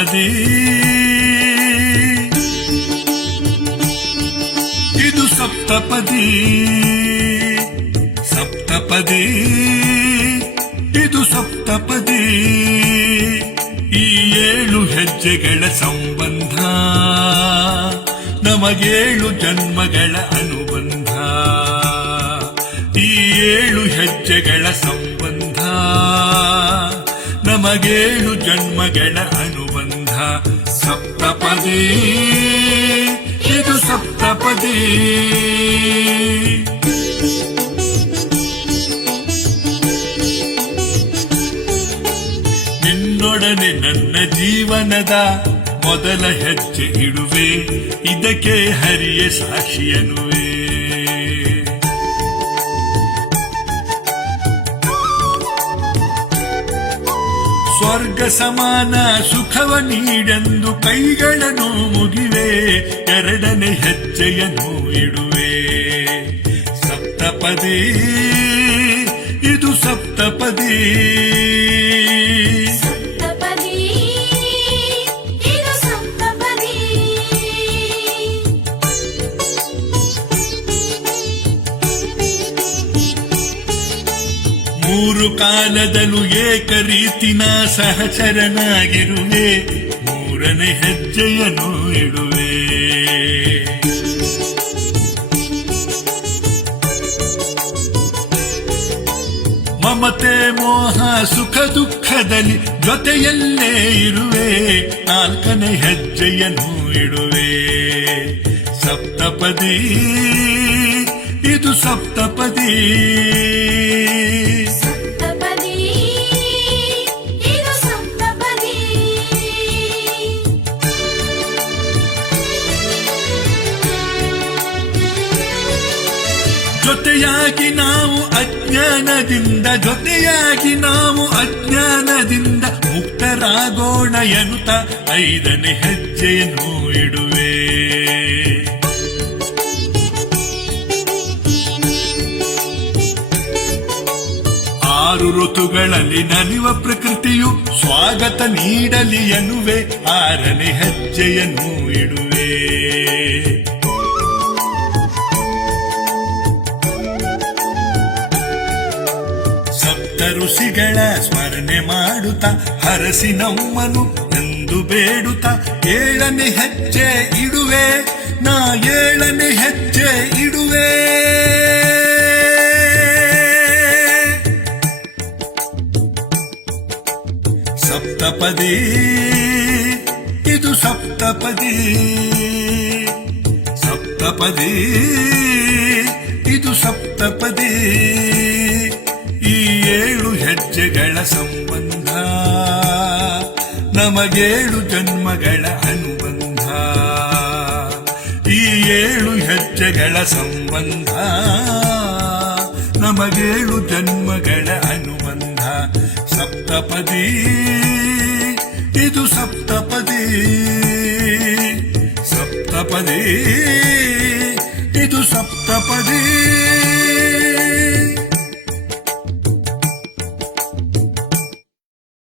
ಸಪ್ತಪದಿ ಇದು ಸಪ್ತಪದಿ ಸಪ್ತಪದಿ ಇದು ಸಪ್ತಪದಿ ಈ 7 ಹೆಜ್ಜೆಗಳ ಸಂಬಂಧ ನಮಗೇಳು ಜನ್ಮಗಳ ಅನುಬಂಧ ಈ 7 ಹೆಜ್ಜೆಗಳ ಸಂಬಂಧ ನಮಗೇಳು ಜನ್ಮಗಳ ಅನುಬಂಧ ಸಪ್ತಪದಿ ಇದು ಸಪ್ತಪದಿ ನಿನ್ನೊಡನೆ ನನ್ನ ಜೀವನದ ಮೊದಲ ಹೆಜ್ಜೆ ಇಡುವೆ ಇದಕ್ಕೆ ಹರಿಯ ಸಾಕ್ಷಿಯನುವೆ ಸ್ವರ್ಗ ಸಮಾನ ಸುಖವ ನೀಡೆಂದು ಕೈಗಳನ್ನು ಮುಗಿವೆ ಎರಡನೇ ಹೆಜ್ಜೆಯನ್ನು ಇಡುವೆ ಸಪ್ತಪದಿ ಇದು ಸಪ್ತಪದಿ ಮೂರು ಕಾಲದಲ್ಲೂ ಏಕ ರೀತಿನ ಸಹಚರನಾಗಿರುವೆ ಮೂರನೇ ಹೆಜ್ಜೆಯನ್ನು ಇಡುವೆ ಮಮತೆ ಮೋಹ ಸುಖ ದುಃಖದಲ್ಲಿ ಜೊತೆಯಲ್ಲೇ ಇರುವೆ ನಾಲ್ಕನೇ ಹೆಜ್ಜೆಯನ್ನು ಇಡುವೆ ಸಪ್ತಪದಿ ಇದು ಸಪ್ತಪದಿ ಜೊತೆಯಾಗಿ ನಾವು ಅಜ್ಞಾನದಿಂದ ಮುಕ್ತರಾಗೋಣ ಎನ್ನುತ್ತ 5ನೇ ಹೆಜ್ಜೆಯನ್ನು ಇಡುವೆ ಆರು ಋತುಗಳಲ್ಲಿ ನಲಿವ ಪ್ರಕೃತಿಯು ಸ್ವಾಗತ ನೀಡಲಿ ಎನ್ನುವೆ 6ನೇ ಹೆಜ್ಜೆಯನ್ನು ಇಡುವೆ ಋಷಿಗಳ ಸ್ಮರಣೆ ಮಾಡುತ್ತ ಹರಸಿ ನಮ್ಮನು ಎಂದು ಬೇಡುತ್ತ 7ನೇ ಹೆಜ್ಜೆ ಇಡುವೆ ನಾ 7ನೇ ಹೆಜ್ಜೆ ಇಡುವೆ ಸಪ್ತಪದಿ ಇದು ಸಪ್ತಪದಿ ಸಪ್ತಪದಿ ಇದು ಸಪ್ತಪದಿ ಈ 7 ಹೆಜ್ಜೆಗಳ ಸಂಬಂಧ ನಮಗೇಳು ಜನ್ಮಗಳ ಅನುಬಂಧ ಈ 7 ಹೆಜ್ಜೆಗಳ ಸಂಬಂಧ ನಮಗೇಳು ಜನ್ಮಗಳ ಅನುಬಂಧ ಸಪ್ತಪದಿ ಇದು ಸಪ್ತಪದಿ ಸಪ್ತಪದಿ ಇದು ಸಪ್ತಪದಿ